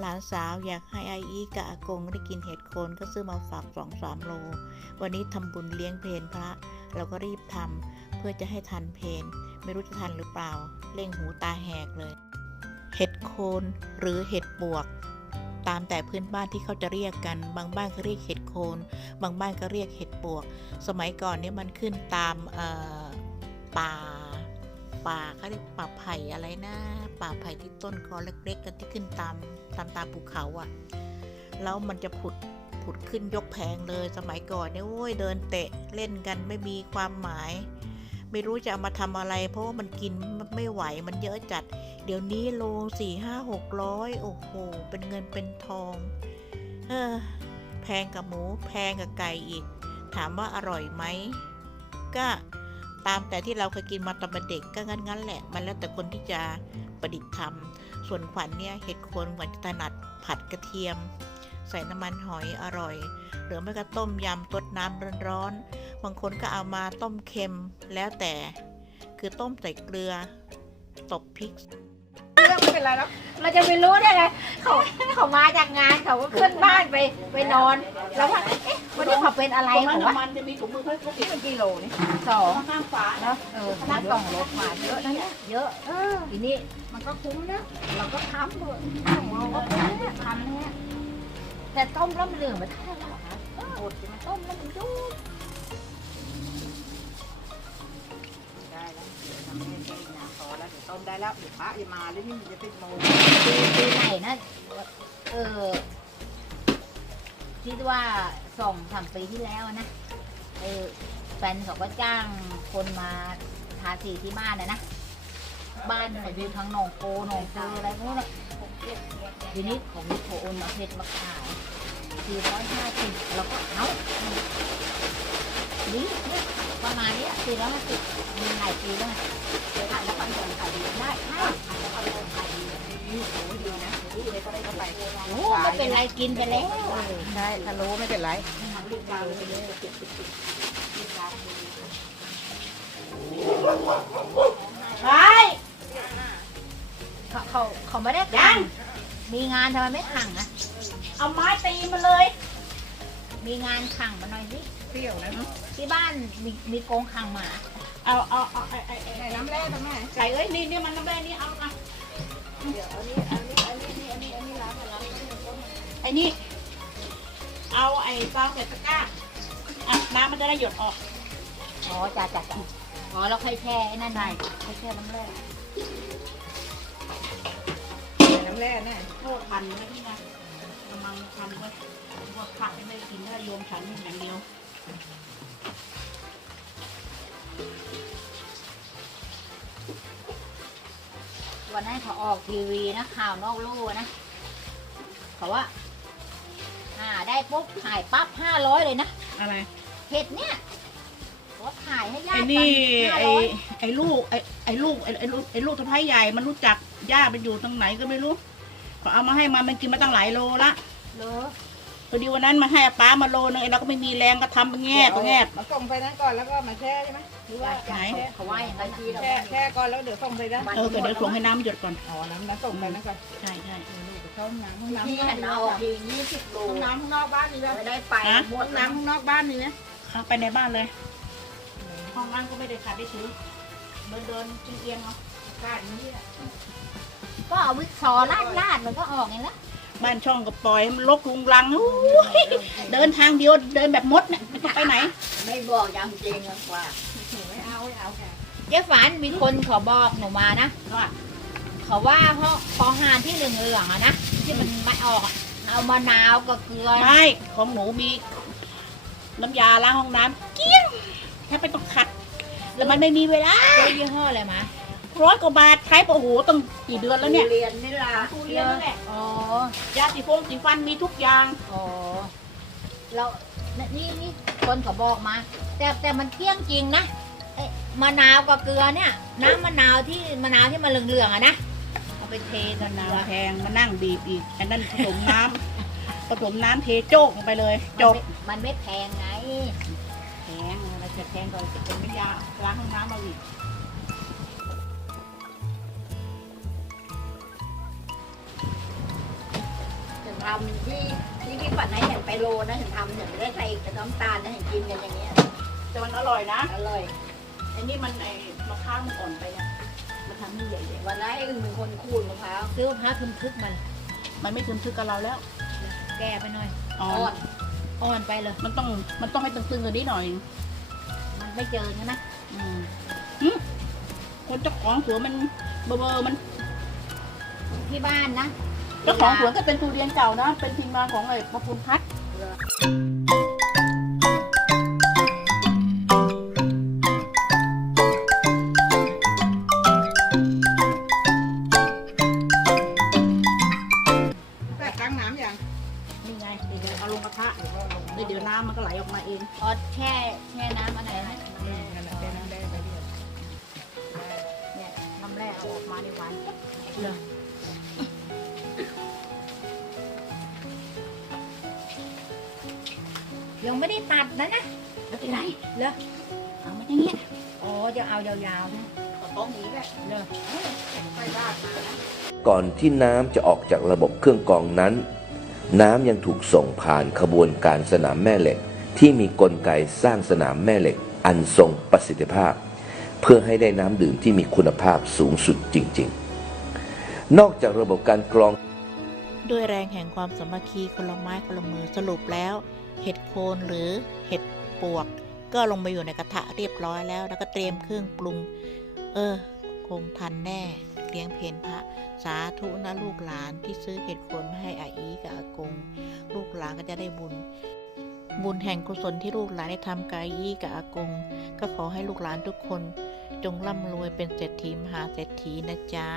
หลานสาวอยากให้อาอีกับอากงได้กินเห็ดโคนก็ซื้อมาฝากสองสามโล วันนี้ทำบุญเลี้ยงเพนพระ เราก็รีบทำเพื่อจะให้ทันเพนไม่รู้จะทันหรือเปล่าเร่งหูตาแหกเลย เห็ดโคนหรือเห็ดปวก ตามแต่พื้นบ้านที่เขาจะเรียกกัน บางบ้านเขาเรียกเห็ดโคน บางบ้านก็เรียกเห็ดปวก สมัยก่อนเนี่ยมันขึ้นตามป่า ป่าเขาเรียกป่าไผ่อะไรนะ ป่าไผ่ที่ต้นคอเล็กๆกันที่ขึ้นตามตามตามภูเขาอะ่ะ แล้วมันจะผุดผุดขึ้นยกแผงเลยสมัยก่อนเนี่ยโอ้ยเดินเตะเล่นกันไม่มีความหมาย ไม่รู้จะเอามาทำอะไร เพราะว่ามันกินไม่ไหวมันเยอะจัด เดี๋ยวนี้โลสี่ห้าหกร้อยโอ้โห เป็นเงินเป็นทอง เออแพงกับหมูแพงกับไก่อีก ถามว่าอร่อยไหมก็ ตามแต่ที่เราเคยกินมาตอนเป็นเด็กก็งั้นๆแหละ มันแล้วแต่คนที่จะประดิษฐ์ทำส่วนขวัญเนี่ยเห็ดโคนขวัญจะถนัดผัดกระเทียม ใส่น้ำมันหอยอร่อย หรือไม่ก็ต้มยำตดน้ำร้อนๆบางคนก็เอามาต้มเค็มแล้วแต่ คือต้มใส่เกลือ ตบพริก เป็นไรแล้วเราจะไปรู้ได้ไงเขาเขามาจากงานเขาก็ขึ้นบ้านไปไปนอน แล้วว่าเอ๊ะวันนี้เขาเป็นอะไรตรงนั้นเขาวะน้ำมันจะมีถุงมือเขาเขาคิดเป็นกิโลนี่สองข้างฝาเนาะเออนักสองรถมาเยอะนะเนี่ยเยอะเออทีนี้มันก็คุ้มนะเราก็ทำเถอะเราก็ทำเนี่ยทำเนี่ยแต่ต้มแล้วมันเหลืองไม่เท่าไหร่หรอกนะอดใช่ไหมต้มแล้วมันยุ่ง ต้มได้แล้วเดี๋ยวพระจะมาแล้วนี่มันจะติดโมปีปีไหนนะเออคิดว่าสองสามปีที่แล้วนะเออแฟนเขาก็จ้างคนมาทาสีที่บ้านนะนะบ้านเขาอยู่ทางหนองโกหนองเจออะไรพวกนี้นทีนี้ของโคโอนมาเพชรมาขายสี่ร้อยห้าสิบเราก็เอา ดีเนี่ยประมาณเนี้สี่ร้อยห้าสิบมีหลายปีแล้วไงขายแล้วปันผลขายดีได้ใช่ขายแล้วปันผลขายดีนี่โอ้ดีนะโอ้ยก็ได้เข้าไปโอ้ไม่เป็นไรกินไปแล้วใช่ถ้ารู้ไม่เป็นไรไปเขาเขาเขาไม่ได้ขังมีงานทำไมไม่ขังอะเอาไม้ตีมาเลย มีงานขังมาหน่อยสิ ปรี้ยวนะที่บ้านมีมีกรงขังหมา เอาเอาเอาไอ้ไอ้ไอ้ไหนน้ำแร่ตรงไหนไก่เอ้ยนี่นี่มันน้ำแร่นี่เอาเอาเดี๋ยวอันนี้อันนี้อันนี้อันนี้อันนี้ล้างกันล้างกันไอ้นี่เอาไอ้ฟางใส่ตะกร้าอะน้ำมันจะได้หยดออกอ๋อจ้าจ้าจ้าอ๋อเราเคยแช่ไอ้นั่นไงเคยแช่น้ำแร่น้ำแร่แน่โทษพันไว้ที่นะกำลังทำไว้พวกผักไม่ได้กินถ้าโยมฉันอย่างเดียว วันนั้นเขาออกทีวีนะข่าวนอกลู่นะเขาว่าหาได้ปุ๊บขายปั๊บห้าร้อยเลยนะอะไรเห็ดเนี่ยเขาขายให้ญาไอ้ตินี่ห้าไอ้ร้อยไอ้ลูกไอ้ไอ้ลูกไอ้ไอ้ลูกไอ้ลูกสะพ้ายใหญ่มันรู้จักย่าไปอยู่ตรงไหนก็ไม่รู้เขาเอามาให้มันมันกินมาตั้งหลายโลละ เหรอ พอดีวันนั้นมาให้อาป้ามาโลนึงไอ้เราก็ไม่มีแรงก็ทำไปแง่ไปแง่มาส่งไปนั้นก่อนแล้วก็มาแช่ใช่ไหมหรือว่าไหนเขาว่าอย่างนั้นนะแช่แช่ก่อนแล้วเดี๋ยวส่งไปนะเออก็เดี๋ยวส่งให้น้ำหยดก่อนอ๋อน้ำน้ำส่งไปนะก่อนใช่ใช่เข้าน้ำห้องน้ำที่หันเอาออกทียี่สิบโลห้องน้ำข้างนอกบ้านนี่นะไม่ได้ไปหมห้อดงน้น้ำข้างนอกบ้านนี่นะเข้าไปในบ้านเลย ห้องน้ำก็ไม่ได้ขัดได้ชื้อเดินเดินเอียงๆเอาบ้านนี้อะำก็เอาวิกซอลาดลาดมันก็ออกไงละ บ้านช่องก็ปล่อยให้มันลกลุงลังอู้ยเดินทางเดียวเดินแบบมดเนี่ยมันจะไปไหน ไม่บอกอย่างจริงกว่าไม่เอาไม่เอาค่ะเจ๊ฝันมีคนเขอบอกหนูมานะว่าเขาว่าเพราะพอหานที่เหลืองๆอะนะที่มันไม่ออกอะเอามะนาวกับเกลือไม่ของหนูมี น้ำยาล้างห้องน้ำเกลี้ยงแทบไม่ต้องขัด แล้วมันไม่มีเวลา เจ๊ยี่ห้ออะไรมา ร้อยกว่าบาทใช้ปะโอ้โหตั้งกี่เดือนแล้วเนี่ยเรียนนี่ล่ะทุเรียนนั่นแหละอ๋อยาสีฟงสีฟันมีทุกอย่างอ๋อแล้วนี่นี่คนเขาบอกมา แต่แต่มันเที่ยงจริงนะเอ๊ะมะนาวกับเกลือเนี่ยน้ำมะนาวที่มะนาวที่มันเหลืองๆอะนะเอาไปเทกับมะเกนาลืวอแพงมานั่งบีบอีกอันนั้นผสมน้ำผสมน้ำเทโจกลงไปเลยจบมันไม่แพงไงแพงอะไรจะแพงก็จะเป็นน้ำยาล้างห้องน้ำเอาอีก ทำที่ที่พี่ปัดให้เห็นไปโลนะเห็นทำเห็นไม่ได้ใส่น้ำตาลนะเห็นกินกันอย่างเงี้ยแต่มันอร่อยนะอร่อยไอ้นี่มันไอ้มะพร้าวมันอ่อนไปเนี่ยมันทำให้ใหญ่วันนั้นไอ้อึ่งเป็นคนขูดมะพร้าวซื้อมะพร้าวคึมคึกมันๆมันไม่ทึมทึกกับเราแล้ว แก้ไปหน่อยอ่ออ่อนนอ่อนไปเลย มันต้องมันต้องให้ตึงๆกว่านี้หน่อย มันไม่เจอนะนะอืมหึคนเจ้าของสวนมันเบอร์เบอร์มันที่บ้านนะ เจ้าของสวนก็เป็นทุเรียนเก่านะ เป็นทีมงานของไอ้ประพุนพัฒน์แต่ตั้งน้ำยังนี่ไงเดี๋ยวเอาลงกระทะเดี๋ยวก็ลงเดี๋ยวน้ำมันก็ไหลออกมาเองอ๋อแช่แช่น้ำอะไรนะนั่นแหละเป็นน้ำแดงไปเรื่อยเนี่ยน้ำแร่เอาออกมาในวันเลย ตัดนะนะแล้วเป็นไรเหรอเอามาอย่างเงี้ยอ๋อจะเอายาวๆนะก็ต้องนี้แหละเหรอไปบ้านมานะก่อนที่น้ำจะออกจากระบบเครื่องกรองนั้น น้ำยังถูกส่งผ่านขบวนการสนามแม่เหล็ก ที่มีกลไกสร้างสนามแม่เหล็ก อันทรงประสิทธิภาพ เพื่อให้ได้น้ำดื่มที่มีคุณภาพสูงสุดจริง ๆ นอกจากระบบการกรอง ด้วยแรงแห่งความสามัคคีคนละไม้คนละมือสรุปแล้ว เห็ดโคนหรือเห็ดปวก ก็ลงมาอยู่ในกระทะเรียบร้อยแล้ว แล้วก็เตรียมเครื่องปรุง เออ คงทันแน่เลี้ยงเพนพระ สาธุนะลูกหลานที่ซื้อเห็ดโคนมาให้อาอีกับอากง ลูกหลานก็จะได้บุญ บุญแห่งกุศลที่ลูกหลานได้ทำกับอาอีกับอากง ก็ขอให้ลูกหลานทุกคน จงร่ำรวยเป็นเศรษฐีมหาเศรษฐีนะจ๊ะ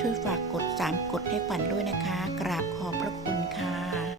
ช่วยฝากกด 3 กดให้ขวัญด้วยนะคะ